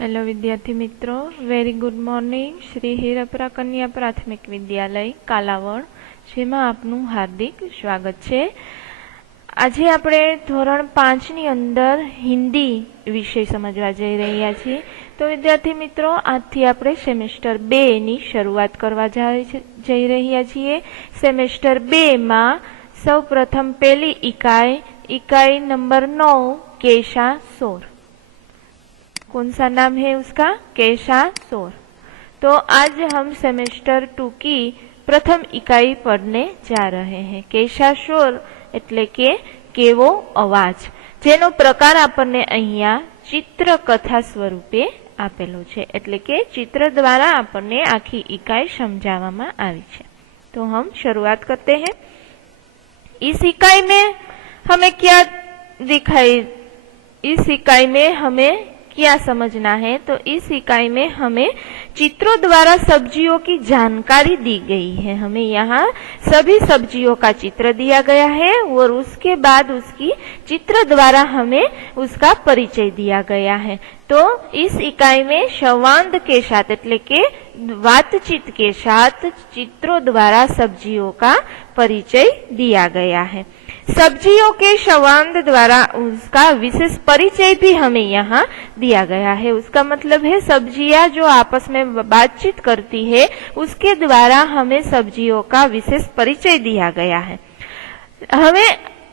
Hello विद्यार्थी मित्रों, very good morning. Shri Hirapura कन्या प्राथमिक विद्यालय कालावड़ जेमां आपનું हार्दिक स्वागत है। આજે આપણે ધોરણ 5 ની અંદર હિન્દી વિષય સમજવા જઈ રહ્યા છીએ। તો વિદ્યાર્થી મિત્રો, આજથી આપણે સેમેસ્ટર 2 ની શરૂઆત કરવા જઈ રહ્યા છીએ। સેમેસ્ટર 2 માં સૌપ્રથમ પહેલી इकाई नंबर 9 केशा सोर। कौन सा नाम है उसका? केशा सोर। तो आज हम सेमेस्टर 2 की प्रथम इकाई पढ़ने जा रहे हैं। केशा शोर एटले के केवो अवाज, जेनो प्रकार आपने अहींया चित्र कथा स्वरूपे आपेलो छे, एटले के चित्र द्वारा आपने आखी इकाई समझावामां आवी छे। तो हम शुरुआत करते हैं। इस इकाई में हमें क्या दिखाई, इस इकाई में हमें क्या समझना है? तो इस इकाई में हमें चित्रों द्वारा सब्जियों की जानकारी दी गई है। हमें यहाँ सभी सब्जियों का चित्र दिया गया है और उसके बाद उसकी चित्र द्वारा हमें उसका परिचय दिया गया है। तो इस इकाई में संवाद के साथ एटले के बातचीत के साथ चित्रों द्वारा सब्जियों का परिचय दिया गया है। सब्जियों के संवाद द्वारा उसका विशेष परिचय भी हमें यहाँ दिया गया है। उसका मतलब है सब्जियां जो आपस में बातचीत करती है, उसके द्वारा हमें सब्जियों का विशेष परिचय दिया गया है। हमें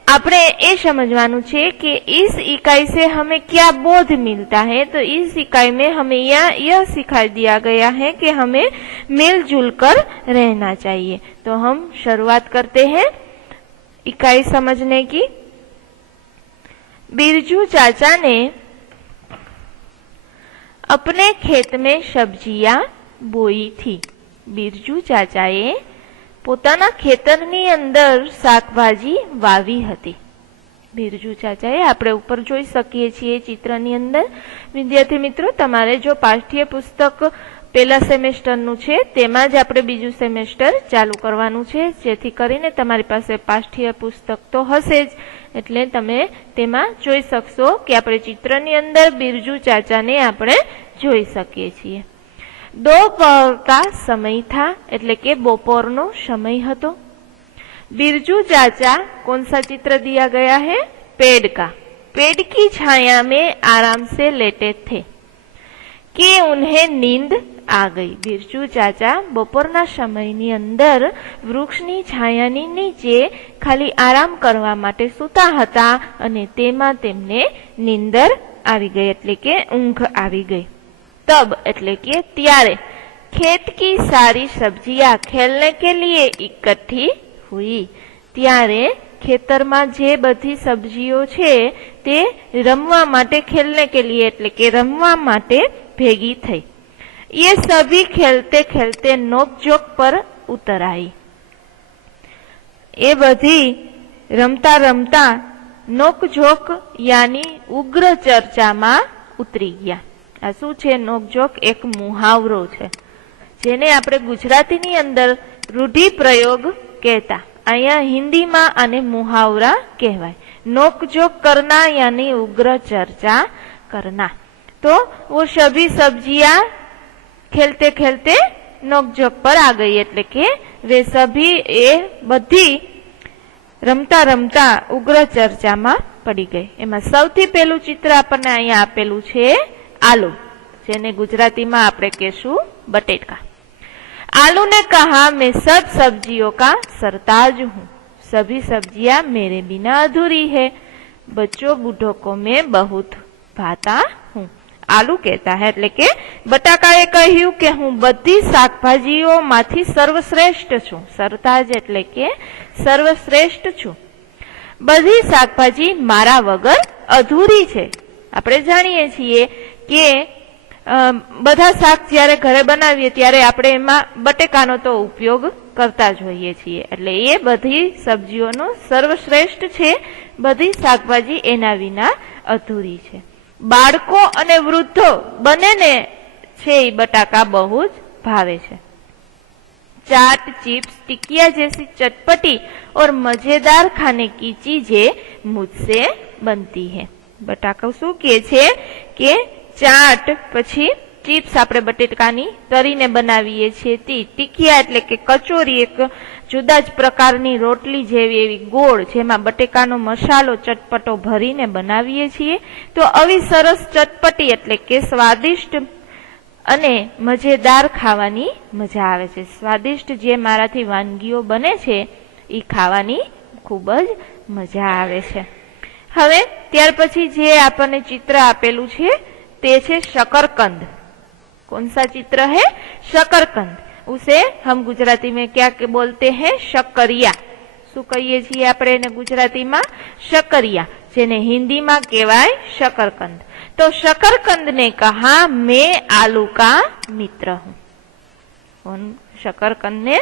આપણે એ समझवानुं छे कि इस इकाई से हमें क्या बोध मिलता है। तो इस इकाई में हमें यह सिखा दिया गया है कि हमें मिलजुल कर रहना चाहिए। तो हम शुरुआत करते हैं इकाई समझने की। बिरजू चाचा ने अपने खेत में सब्जियां बोई थी। बिरजू चाचाए પોતાના ખેતરની અંદર શાકભાજી વાવી હતી। બિરજુ ચાચાએ આપણે ઉપર જોઈ શકીએ છીએ ચિત્રની અંદર। વિદ્યાર્થી મિત્રો, તમારે જો પાઠ્ય પુસ્તક પહેલા સેમેસ્ટરનું છે તેમાં જ આપણે બીજું સેમેસ્ટર ચાલુ કરવાનું છે, જેથી કરીને તમારી પાસે પાઠ્ય પુસ્તક તો હશે જ, એટલે તમે તેમાં જોઈ શકશો કે આપણે ચિત્રની અંદર બિરજુ ચાચાને આપણે જોઈ શકીએ છીએ। दोपहर का समय था, एटले के बपोरनो समय हतो। बिरजू चाचा, कौन सा चित्र दिया गया है? पेड़ का। पेड़ की छाया में आराम से लेटे थे कि उन्हें नींद आ गई। बिरजू चाचा बपोरना समयनी अंदर वृक्षनी छायानी नीचे खाली आराम करवा माटे सूता हता अने तेमां तेमने नींदर आवी गई, एटले के ऊंघ आवी गई। तब एटले के त्यारे खेत की सारी सब्जियां खेलने के लिए इकट्ठी हुई। त्यारे खेतर में जे बधी सब्जियों छे ते रमवा माटे, खेलने के लिए एटले के रमवा माटे भेगी थई। ये सभी खेलते खेलते नोकझोंक पर उतर आई। ये बधी रमता रमता नोकझोंक यानी उग्र चर्चा में उतरी गया। आ शुं छे? नोकझोंक एक मुहावरो छे, जेने आपणे गुजरातीनी अंदर रूढ़िप्रयोग कहता। अहींया हिंदीमां आने मुहावरा कहेवाय। नोकझोंक करना यानी उग्र चर्चा करना। तो वो सभी सब्जियां खेलते खेलते नोकझोंक पर आ गई, एटले के वे सभी ए बधी रमता रमता उग्र चर्चामां पड़ी गई। एमां सौथी पहेलुं चित्र आपणे अहींया आपेलुं छे आलू, जेने गुजराती में आपणे कहेशुं बटेटा। आलू ने कहा, मैं सब सब्जियों का सरताज हूँ, सभी सब्जियां मेरे बिना अधूरी है। बच्चों बूढ़ों को मैं बहुत भाता हूँ। आलू कहता है एटले के बटाकाए कह्युं के हूँ बधी शाकभाजीओ मांथी सर्वश्रेष्ठ छूं। सरताज एटले के सर्वश्रेष्ठ छूं। बधी शाकभाजी मारा वगर अधूरी छे। આપણે જાણીએ છીએ કે બધા શાક જ્યારે ઘરે બનાવીએ ત્યારે આપણે એમાં બટેકાનો તો ઉપયોગ કરતા જ હોઈએ છીએ, એટલે એ બધી સબ્જીઓનો સર્વશ્રેષ્ઠ છે। બધી શાકભાજી એના વિના અધૂરી છે। બાળકો અને વૃદ્ધો બંનેને છે એ બટાકા બહુ જ ભાવે છે। चाट, चिप्स, टिकिया जैसी चटपटी और मजेदार खाने की चीजें मुझसे बनती है। बटाका शू कहे छे के ચાટ, પછી ચિપ્સ આપણે બટેકાની તરીને બનાવીએ છીએ તે, ટીકિયા એટલે કે કચોરી એક જુદા જ પ્રકારની રોટલી જેવી એવી ગોળ જેમાં બટેકાનો મસાલો ચટપટો ભરીને બનાવીએ છીએ. તો આવી સરસ ચટપટી એટલે કે સ્વાદિષ્ટ અને મજેદાર ખાવાની મજા આવે છે. સ્વાદિષ્ટ જે મારાથી વાનગીઓ બને છે એ ખાવાની ખૂબ જ મજા આવે છે. હવે ત્યાર પછી જે આપણને ચિત્ર આપેલું છે તે છે शकरकंद. कौन सा चित्र है? शकरकंद. उसे हम गुजराती में क्या बोलते हैं? शकरिया. શું કહીએ છીએ આપણે એને ગુજરાતીમાં? શકરિયા, જેને હિન્દીમાં કહેવાય शकरकंद. तो शकरकंद ने कहा मैं आलू का मित्र हूं. शकरकंद ने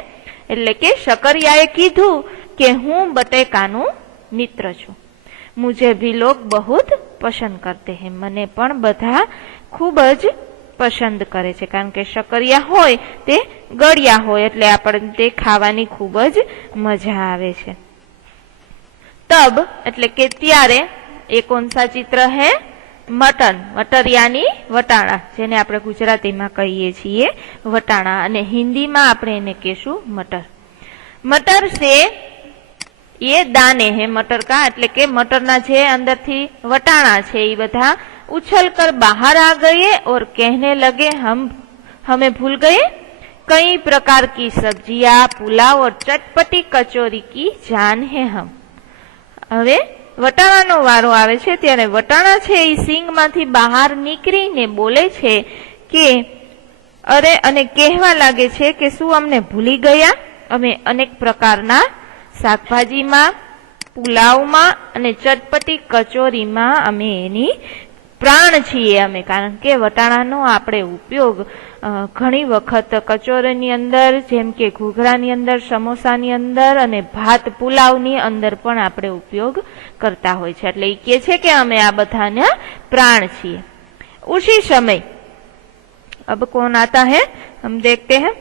એટલે કે શકરિયાએ કીધું કે હું બટેકાનું મિત્ર છું. मुझे भी लोग बहुत पसंद करते हैं. મને પણ બધા ખૂબ જ પસંદ કરે છે, કારણ કે શકરિયા હોય તે ગળ્યા હોય એટલે આપણને તે ખાવાની ખૂબ જ મજા આવે છે. તબ એટલે કે ત્યારે, એ કોણ સા ચિત્ર હે? મટન. મટર યાની વટાણા, જેને આપણે ગુજરાતીમાં કહીએ છીએ વટાણા, અને હિન્દીમાં આપણે એને કહેશું મટર. મટર સે ये दाने हैं मटर का, એટલે કે મટરના જે અંદરથી વટાણા છે એ બધા उछल कर बाहर आ गए और कहने लगे हमें भूल गए. कई प्रकार की सब्जियां, पुलाव और चटपटी कचौरी की जान है हम. હવે વટાણાનો વારો આવે છે ત્યારે વટાણા છે એ સિંગમાંથી બહાર નીકળીને બોલે છે કે અરે, અને કહેવા લાગે છે કે શું અમને ભૂલી ગયા? અમે અનેક પ્રકારના શાકભાજીમાં, પુલાવમાં અને ચટપટી કચોરીમાં અમે એની પ્રાણ છીએ અમે. કારણ કે વટાણાનો આપણે ઉપયોગ ઘણી વખત કચોરીની અંદર, જેમ કે ઘૂઘરાની અંદર, સમોસાની અંદર અને ભાત પુલાવની અંદર પણ આપણે ઉપયોગ કરતા હોય છે. એટલે એ કહે છે કે અમે આ બધાના પ્રાણ છીએ. ઉસી સમય, अब कौन आता है हम देखते हैं.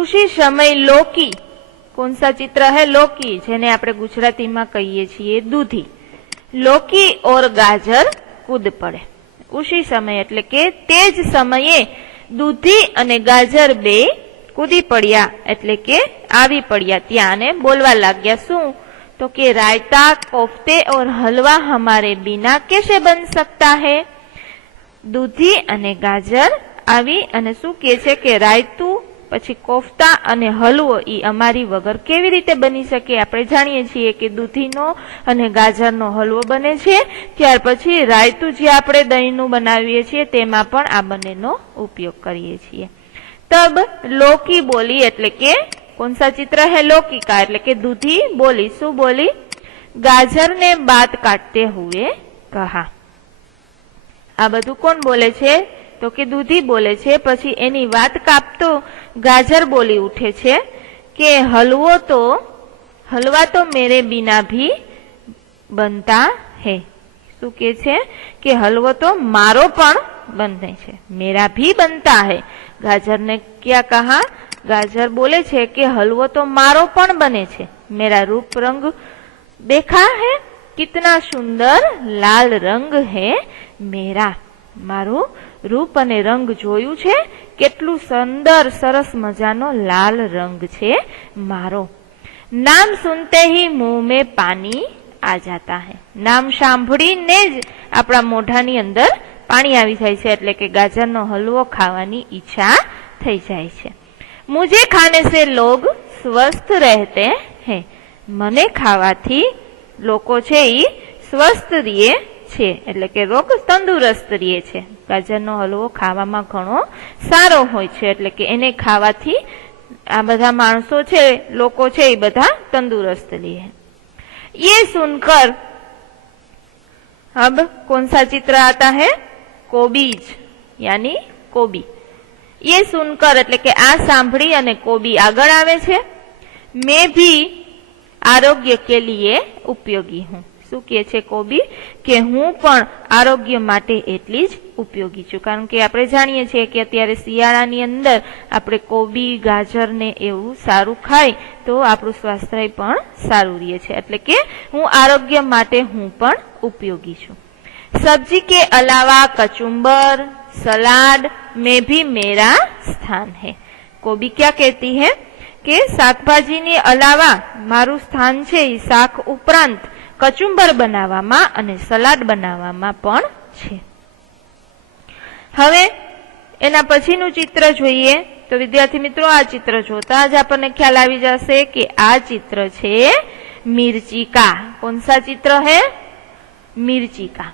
उसी समय लौकी. कौन सा चित्र है? लौकी, જેને આપણે ગુજરાતીમાં કહીએ છીએ દૂધી. लौकी और गाजर कूद पड़े. उसी समय એટલે કે તે જ સમયે દૂધી અને ગાજર બે કૂદી પડ્યા એટલે કે આવી પડ્યા ત્યાં અને બોલવા લાગ્યા. શું? તો કે रायता, कोफ्ते और हलवा हमारे बिना कैसे बन सकता है. દૂધી અને ગાજર આવી અને શું કહે છે કે રાયતું, પછી કોફતા અને હલવો એ અમારી વગર કેવી રીતે બની શકે. આપણે જાણીએ છીએ કે દૂધીનો અને ગાજરનો હલવો બને છે. ત્યાર પછી રાયતું જે આપણે દહીંનું બનાવીએ છીએ તેમાં પણ આ બંનેનો ઉપયોગ કરીએ છીએ. તબ લૌકી બોલી એટલે કે કોણ સા ચિત્ર હે? લૌકી કા, એટલે કે દૂધી બોલી. શું બોલી? ગાજર ને બાત કાટતે હુએ કહા. આ બધું કોણ બોલે છે? તો કે દૂધી બોલે છે. પછી એની વાત કાપતો ગાજર બોલી ઉઠે છે કે હલવા તો મેરે બિના ભી બનતા હે. શું કે છે કે હલવો તો મારો પણ બને છે, મેરા ભી બનતા હે. ગાજર ને ક્યાં કહા? ગાજર બોલે છે કે હલવો તો મારો પણ બને છે. મેરા રૂપ રંગ देखा है, कितना सुंदर लाल रंग है मेरा. મારું રૂપ અને રંગ જોયું છે? કેટલું સુંદર સરસ મજાનો લાલ રંગ છે મારો. નામ સુનતે ही मुंह में पानी आ जाता है. નામ સાંભળીને જ આપણા મોઢાની અંદર પાણી આવી જાય છે, એટલે કે ગાજરનો હલવો ખાવાની ઈચ્છા થઈ જાય છે. मुझे खाने से लोग स्वस्थ रहते हैं. મને ખાવાથી લોકો છે એ સ્વસ્થ રહે છે, એટલે કે રોગ તંદુરસ્ત રહે છે. ગાજરનો હલવો ખાવામાં ઘણો સારો હોય છે, એટલે કે એને ખાવાથી આ બધા માણસો છે, લોકો છે એ બધા તંદુરસ્ત રહે. ये सुनकर अब कौन सा चित्र आता है? कोबीज यानी कोबी. ये सुनकर એટલે કે આ સાંભળી અને કોબી આગળ આવે છે. मैं भी आरोग्य के लिए उपयोगी हूँ. શું કહે છે કોબી? કે હું પણ આરોગ્ય માટે એટલી જ ઉપયોગી છું. કારણ કે આપણે જાણીએ છીએ કે અત્યારે શિયાળાની અંદર આપણે કોબી, ગાજર ને એવું સારું ખાય તો આપણું સ્વાસ્થ્ય પણ સારું રહે છે. એટલે કે હું આરોગ્ય માટે હું પણ ઉપયોગી છું. सब्जी के अलावा कचुम्बर सलाद में भी मेरा स्थान है। कोबी क्या कहती है कि शाकभाजी ने अलावा मारू स्थान छे ई शाक उपरांत कचुम्बर बनावामां अने सलाड बनावामां पण छे। हवे एना पछीनुं चित्र जोईए तो विद्यार्थी मित्रों आ चित्र जोता ज आपने ख्याल आवी जशे कि आ चित्र छे मिर्ची का। कौन सा चित्र है? मिर्ची का।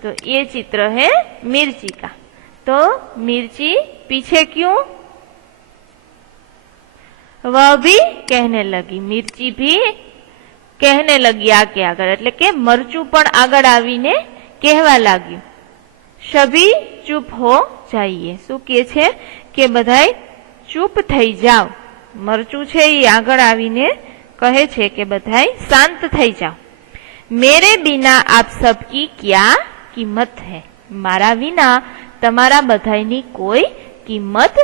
तो ये चित्र है मिर्ची का। तो मिर्ची पीछे क्यों? वह भी कहने लगी, मिर्ची भी कहने लगी आगे आगळ, એટલે કે મરચું પણ આગળ આવીને કહેવા લાગ્યું। સભી ચૂપ હો જાઈએ। શું કહે છે કે બધાય ચૂપ થઈ જાઓ। મરચું છે એ આગળ આવીને કહે છે કે બધાય શાંત થઈ જાઓ। मेरे बिना आप सबकी क्या किंमत है? मारा विना तमारा बधाईनी कोई किंमत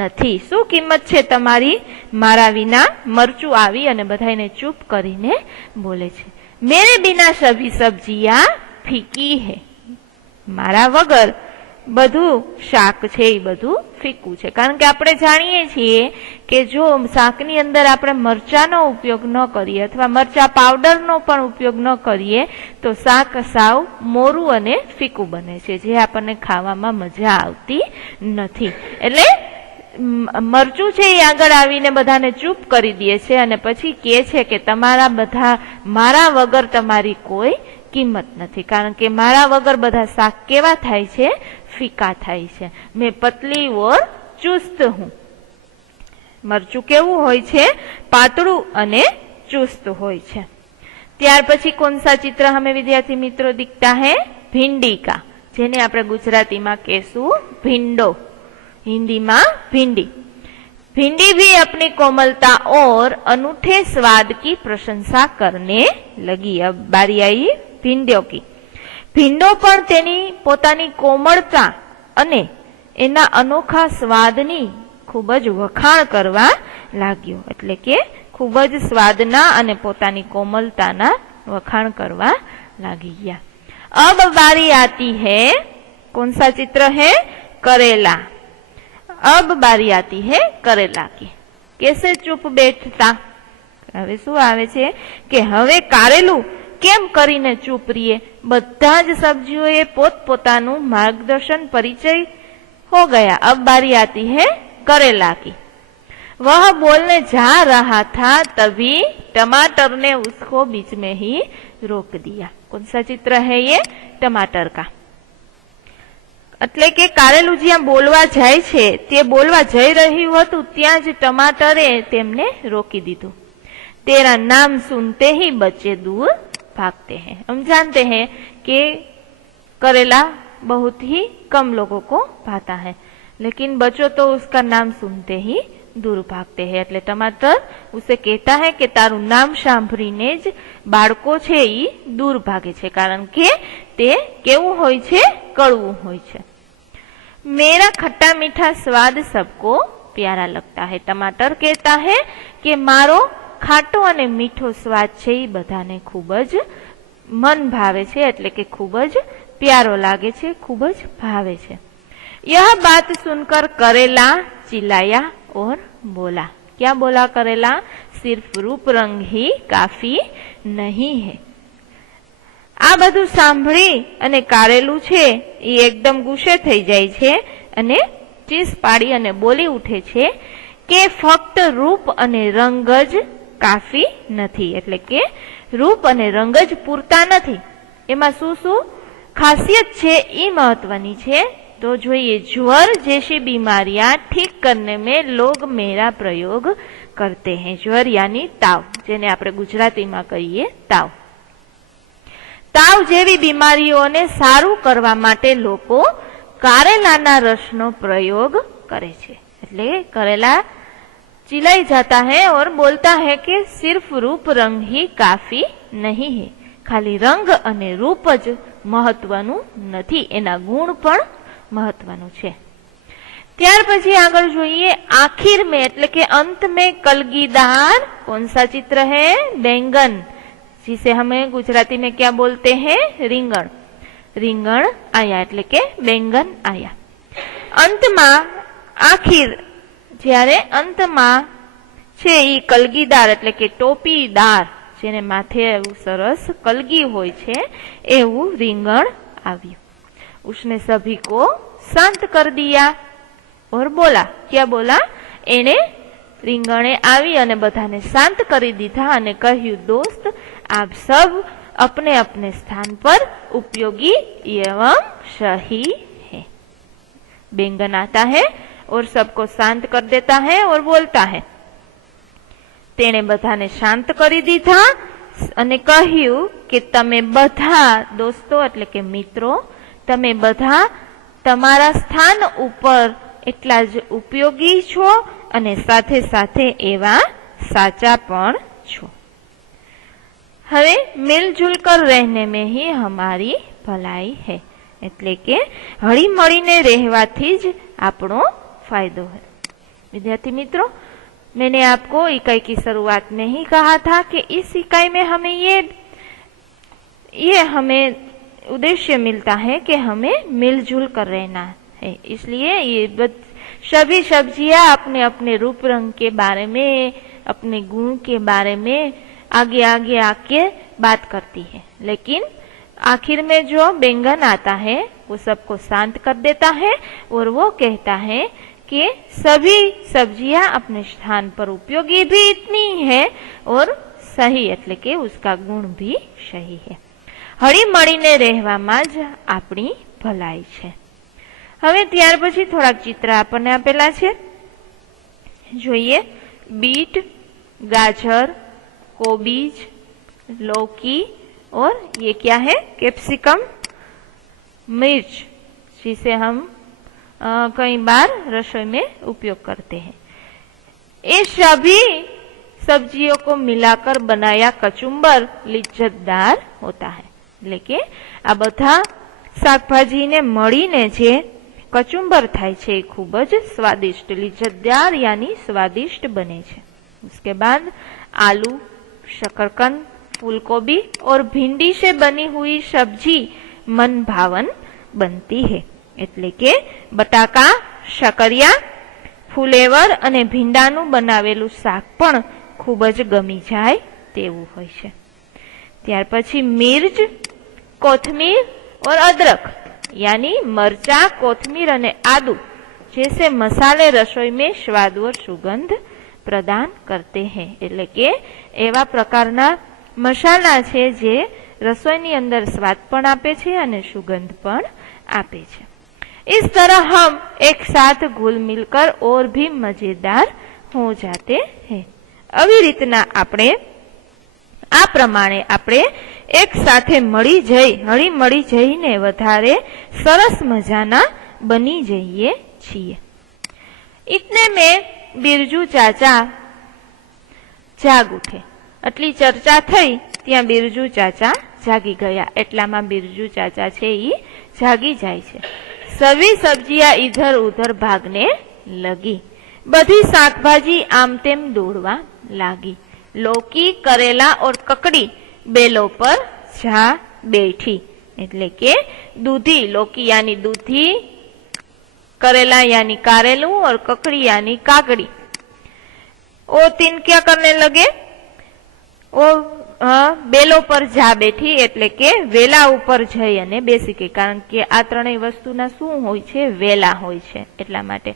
નથી। શું કિંમત છે તમારી મારા વિના? મરચું આવી અને બધાને ચૂપ કરીને બોલે છે, મેરે બિના સભી સબ્જીયા ફીકી હે। મારા વગર બધું શાક છે એ બધું ફીકું છે। કારણ કે આપણે જાણીએ છીએ કે જો શાકની અંદર આપણે મરચાનો ઉપયોગ ન કરીએ અથવા મરચા પાવડરનો પણ ઉપયોગ ન કરીએ તો શાક સાવ મોરું અને ફીકું બને છે, જે આપણને ખાવામાં મજા આવતી નથી। એટલે મરચું છે એ આગળ આવીને બધાને ચૂપ કરી દે છે અને પછી કહે છે કે તમારા બધા મારા વગર તમારી કોઈ કિંમત નથી। કારણ કે મારા વગર બધા શાક કેવા થાય છે? ફીકા થાય છે। મેં પતલી ઓર ચુસ્ત હું। મરચું કેવું હોય છે? પાતળું અને ચુસ્ત હોય છે। ત્યાર પછી કોણ સા ચિત્ર હમે વિદ્યાર્થી મિત્રો દિખતા હે? ભીંડી કા, જેને આપણે ગુજરાતીમાં કહેશું ભીંડો, हिंदी में भिंडी। भिंडी भी अपनी कोमलता और अनूठे स्वाद की प्रशंसा करने लगी। अब बारी आई भींडो की। भींडो पण तेनी पोतानी कोमलता अने एना अनोखा स्वादनी खूब ज वखाण करवा लाग्यो। एटले के खूब ज स्वादना अने पोतानी कोमलताना वखाण करवा लागी गया। अब बारी आती है, कौन सा चित्र है? करेला। अब बारी आती है करेला की। कैसे चुप बैठता? હવે શું આવે છે કે હવે કારેલું કેમ કરીને ચૂપ રહીએ? બધા જ સબ્જીઓએ પોતપોતાનું માર્ગદર્શન પરિચય हो गया। अब बारी आती है करेला की। वह बोलने जा रहा था तभी टमाटर ने उसको बीच में ही रोक दिया। कौन सा चित्र है ये? टमाटर का। એટલે કે કારેલું જ્યાં બોલવા જાય છે તે બોલવા જઈ રહ્યું હતું ત્યાં જ ટમાટરે તેમને રોકી દીધું। तेरा नाम सुनते ही बच्चे दूर भागते हैं। हम जानते हैं कि करेला बहुत ही कम लोगों को भाता है, लेकिन बच्चों तो उसका नाम सुनते ही दूर भागते हैं। એટલે टमाटर उसे कहता है कि तारू नाम સાંભળીને જ બાળકો છે ઈ દૂર ભાગે છે, કારણ કે તે કેવું હોય છે? કડવું હોય છે। मेरा खट्टा मीठा स्वाद सबको प्यारा लगता है। टमाटर कहता है कि मारो खाटो अने मीठो स्वाद छे ई बधाने खूब ज मन भावे छे, एटले के खूब ज प्यारो लागे छे, खूब ज भावे छे। यह बात सुनकर करेला चिल्लाया और बोला। क्या बोला करेला? सिर्फ रूप रंग ही काफी नहीं है। आ बधु सांभળી અને કારેલું છે એ એકદમ ગુસ્સે થઈ જાય છે અને ચીસ પાડી અને બોલી ઉઠે છે કે ફક્ત રૂપ અને રંગ જ કાફી નથી। એટલે કે રૂપ અને રંગ જ પૂરતા નથી, એમાં શું શું ખાસિયત છે એ મહત્વની છે। तो જોઈએ, ज्वर जैसी बीमारियां ठीक करने में लोग मेरा प्रयोग करते हैं। ज्वर यानी ताव, જેને આપણે ગુજરાતીમાં કહીએ તાવ। તાવ જેવી બીમારીઓને સારું કરવા માટે લોકો કારેલાના રસનો પ્રયોગ કરે છે। એટલે करेला चिल्लाई जाता है और बोलता है कि सिर्फ रूप रंग ही काफी नहीं है। खाली रंग अने रूप ज महत्वનું નથી, એના ગુણ પણ महत्वનું છે। ત્યાર પછી આગળ જોઈએ, आखिर में એટલે કે अंत में कलगीदार कौन सा चित्र है? बैंगन, जिसे हमें गुजराती में क्या बोलते हैं? રીંગણ। રીંગણ આયા એટલે કે બેંગન આયા. અંતમાં આખીર જ્યારે અંતમાં છે એ કલગીદાર એટલે કે ટોપીદાર, જેને માથે એવું સરસ કલગી હોય છે એવું રીંગણ આવ્યું. उसने सभी को शांत कर दिया और बोला. क्या बोला? એને રીંગણે આવી અને બધાને શાંત કરી દીધા અને કહ્યું, दोस्त आप सब अपने अपने स्थान पर उपयोगी एवं सही है. बैंगन आता है और सबको शांत कर देता है और बोलता है. તેણે બધાને શાંત કરી દીધા અને કહ્યું કે તમે બધા દોસ્તો એટલે કે મિત્રો, તમે બધા તમારા સ્થાન ઉપર એટલા જ ઉપયોગી છો અને સાથે સાથે એવા સાચા પણ છો. હવે મિલजुल कर रहने में ही हमारी भलाई है એટલે કે હળી મળીને રહેવાથી જ આપણો फायदो है. विद्यार्थी मित्रों, मैंने आपको इकाई की शुरुआत में ही कहा था कि इस इकाई में हमें ये हमें उद्देश्य मिलता है कि हमें मिलजुल कर रहना है. इसलिए ये सभी सब्जियां अपने अपने रूप रंग के बारे में, अपने गुण के बारे में आगे आगे आके बात करती है, लेकिन आखिर में जो बैंगन आता है वो सबको शांत कर देता है और वो कहता है कि सभी सब्जियां अपने स्थान पर उपयोगी भी इतनी है और सही એટલે કે उसका गुण भी सही है. હળી મળીને રહેવામાં જ આપણી ભલાઈ છે. હવે ત્યાર પછી થોડાક ચિત્ર આપણને આપેલા છે, જોઈએ. बीट, गाजर, कोबीज, लौकी और ये क्या है? कैप्सिकम, मिर्च, जिसे हम कई बार रसोई में उपयोग करते हैं. ये सभी सब्जियों को मिलाकर बनाया कचुम्बर लिज्जतदार होता है. એટલે કે આ બધા શાકભાજીને મળીને જે કચુંબર થાય છે એ ખૂબ જ સ્વાદિષ્ટ, लिज्जतदार यानी स्वादिष्ट बने છે. उसके बाद आलू, शकरकंद, फूलगोभी और भिंडी से बनी हुई सब्जी मन भावन बनती है. એટલે કે બટાકા, શકરિયા, ફુલેવર અને ભીંડાનું બનાવેલું શાક પણ ખૂબ જ ગમી જાય તેવું હોય છે. ત્યાર પછી मिर्च, कोथमीर और अदरक यानी मरचा, कोथमीर અને आदू जैसे मसाले रसोई में स्वाद और सुगंध प्रदान करते हैं. એટલે કે એવા પ્રકારના મસાલા છે જે રસોઈની અંદર સ્વાદ પણ આપે છે અને સુગંધ પણ આપે છે. इस तरह हम एक साथ घुल मिलकर और भी मजेदार हो जाते हैं. આવી રીતના આપણે આ પ્રમાણે આપણે એક સાથે હળી મળી જઈને વધારે સરસ મજાના બની જઈએ છીએ. इतने में बिरजू चाचा जाग उठे. આટલી ચર્ચા થઈ ત્યાં બિરજુ ચાચા જાગી ગયા. એટલામાં બિરજુ ચાચા છે એ જાગી જાય છે. सभी सब्जियां इधर उधर भागने लगी. बधी शाकभाजी आम तेम दौड़वा लागी. लौकी, करेला और ककड़ी बेलों पर जा बैठी. એટલે કે दूधी, लौकी यानी दूधी, करेला यानी कारेलू और ककड़ी यानी काकड़ी. वो तीन क्या करने लगे? वो બેલો પર જા બેઠી એટલે કે વેલા ઉપર જઈ અને બેસી ગઈ. કારણ કે આ ત્રણેય વસ્તુના શું હોય છે? વેલા હોય છે એટલા માટે.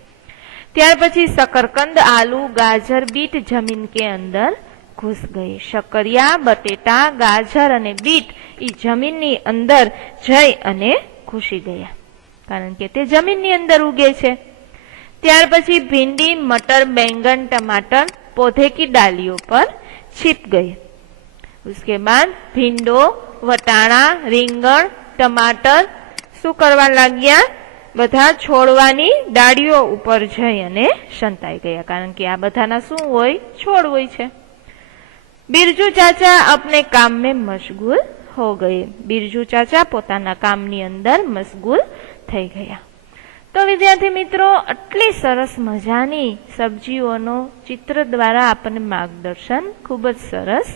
ત્યાર પછી शकरकंद, आलू, गाजर, बीट जमीन के अंदर घुस गए. शकરિયા, બટેટા, ગાજર અને બીટ એ જમીનની અંદર જઈ અને ઘૂસી ગયા, કારણ કે તે જમીનની અંદર ઉગે છે. ત્યાર પછી ભીંડી, મટર, बैंगन, टमाटर पौधे की डालियों पर छिप गए. उसके बाद भींडो, वटाणा, રીંગણ, टमाटर શું કરવા લાગ્યા? બધા છોડવાની ડાળીઓ ઉપર જઈ અને સંતાઈ ગયા, કારણ કે આ બધાના શું હોય? છોડ હોય છે. बिरजू चाचा अपने काम में मशगूल हो गए. बिरजू चाचा પોતાના કામની અંદર મશગુલ થઈ ગયા. તો વિદ્યાર્થી મિત્રો, આટલી સરસ મજાની સબ્જીઓનો ચિત્ર દ્વારા આપણને માર્ગદર્શન ખૂબ જ સરસ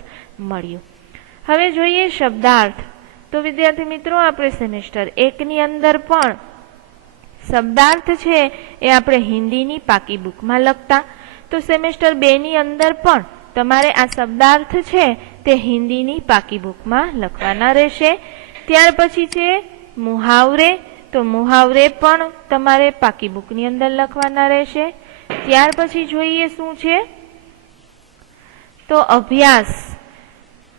મળ્યું. હવે જોઈએ શબ્દાર્થ. તો तो विद्यार्थी मित्रों आपणे सेमेस्टर 1 ની અંદર પણ શબ્દાર્થ છે એ આપણે હિન્દીની પાકી બુકમાં લખતા, તો સેમેસ્ટર 2 ની અંદર પણ તમારે આ શબ્દાર્થ છે તે હિન્દીની પાકી બુકમાં લખવાના રહેશે। ત્યાર પછી છે મુહાવરે, તો મુહાવરે પણ તમારે પાકી બુકની અંદર લખવાના રહેશે। ત્યાર પછી જોઈએ શું છે, तो अभ्यास।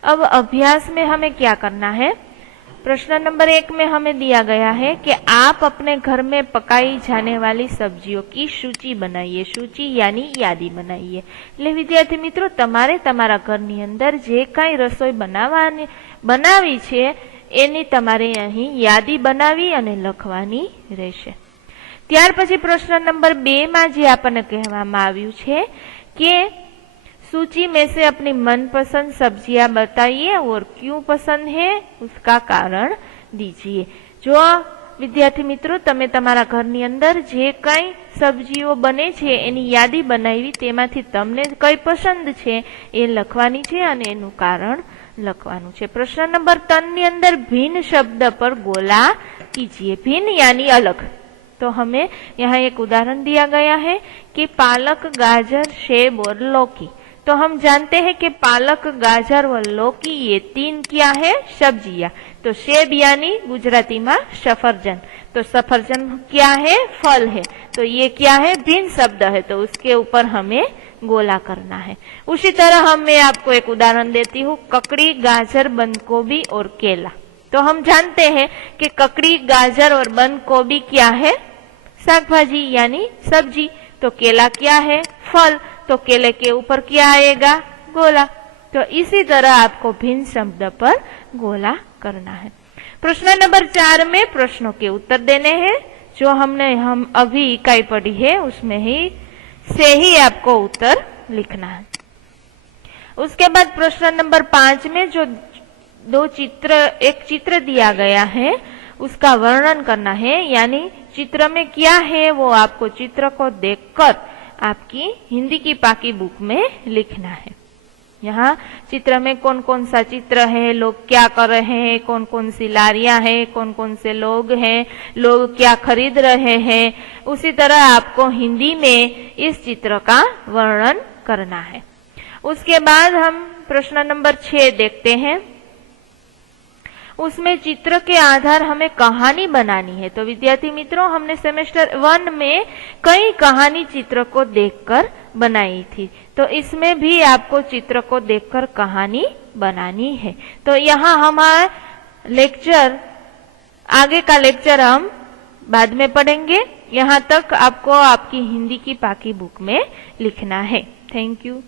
अब अभ्यास में हमें क्या करना है? प्रश्न नंबर 1 में हमें दिया गया है कि आप अपने घर में पकाई जाने वाली सब्जियों की सूची बनाइए। सूची यानी यादी बनाइए। એટલે વિદ્યાર્થી મિત્રો તમારે તમારા ઘરની અંદર જે કાંઈ રસોઈ બનાવી છે એની તમારે અહીં યાદી બનાવી અને લખવાની રહેશે। ત્યાર પછી પ્રશ્ન નંબર 2 માં જે આપણને કહેવામાં આવ્યું છે કે सूची में से अपनी मनपसंद सब्जियां बताइए और क्यों पसंद है उसका कारण दीजिए। जो विद्यार्थी मित्रों तमे तमारा घरनी अंदर जे कई सब्जीओ बने छे एनी यादी बनावी, तेमांथी तमने कई पसंद छे ए लखवानी छे अने एनुं कारण लखवानुं छे। प्रश्न नंबर 3 ની અંદર भिन्न शब्द पर गोला कीजिए। भिन्न यानी अलग। तो हमें यहाँ एक उदाहरण दिया गया है कि पालक, गाजर, सेब और लौकी। तो हम जानते हैं कि पालक, गाजर और लौकी ये 3 क्या है? सब्जियां। तो सेब यानी गुजराती में सफरजन, तो सफरजन क्या है? फल है। तो ये क्या है? भिन्न शब्द है, तो उसके ऊपर हमें गोला करना है। उसी तरह मैं आपको एक उदाहरण देती हूँ, ककड़ी, गाजर, बंद गोभी और केला। तो हम जानते हैं कि ककड़ी, गाजर और बंद गोभी क्या है? शाकभाजी यानी सब्जी। तो केला क्या है? फल। तो केले के ऊपर क्या आएगा? गोला। तो इसी तरह आपको भिन्न शब्द पर गोला करना है। प्रश्न नंबर 4 में प्रश्नों के उत्तर देने हैं। जो हम अभी इकाई पढ़ी है उसमें ही आपको उत्तर लिखना है। उसके बाद प्रश्न नंबर 5 में जो एक चित्र दिया गया है उसका वर्णन करना है, यानी चित्र में क्या है वो आपको चित्र को देखकर आपकी हिंदी की पाकी बुक में लिखना है। यहाँ चित्र में कौन कौन सा चित्र है, लोग क्या कर रहे हैं, कौन कौन सी लारियां हैं, कौन कौन से लोग हैं, लोग क्या खरीद रहे हैं, उसी तरह आपको हिंदी में इस चित्र का वर्णन करना है। उसके बाद हम प्रश्न नंबर 6 देखते हैं। उसमें चित्र के आधार हमें कहानी बनानी है। तो विद्यार्थी मित्रों हमने सेमेस्टर 1 में कई कहानी चित्र को देखकर बनाई थी, तो इसमें भी आपको चित्र को देखकर कहानी बनानी है। तो यहाँ हमारा लेक्चर, आगे का लेक्चर हम बाद में पढ़ेंगे। यहाँ तक आपको आपकी हिंदी की पाकी बुक में लिखना है। Thank you.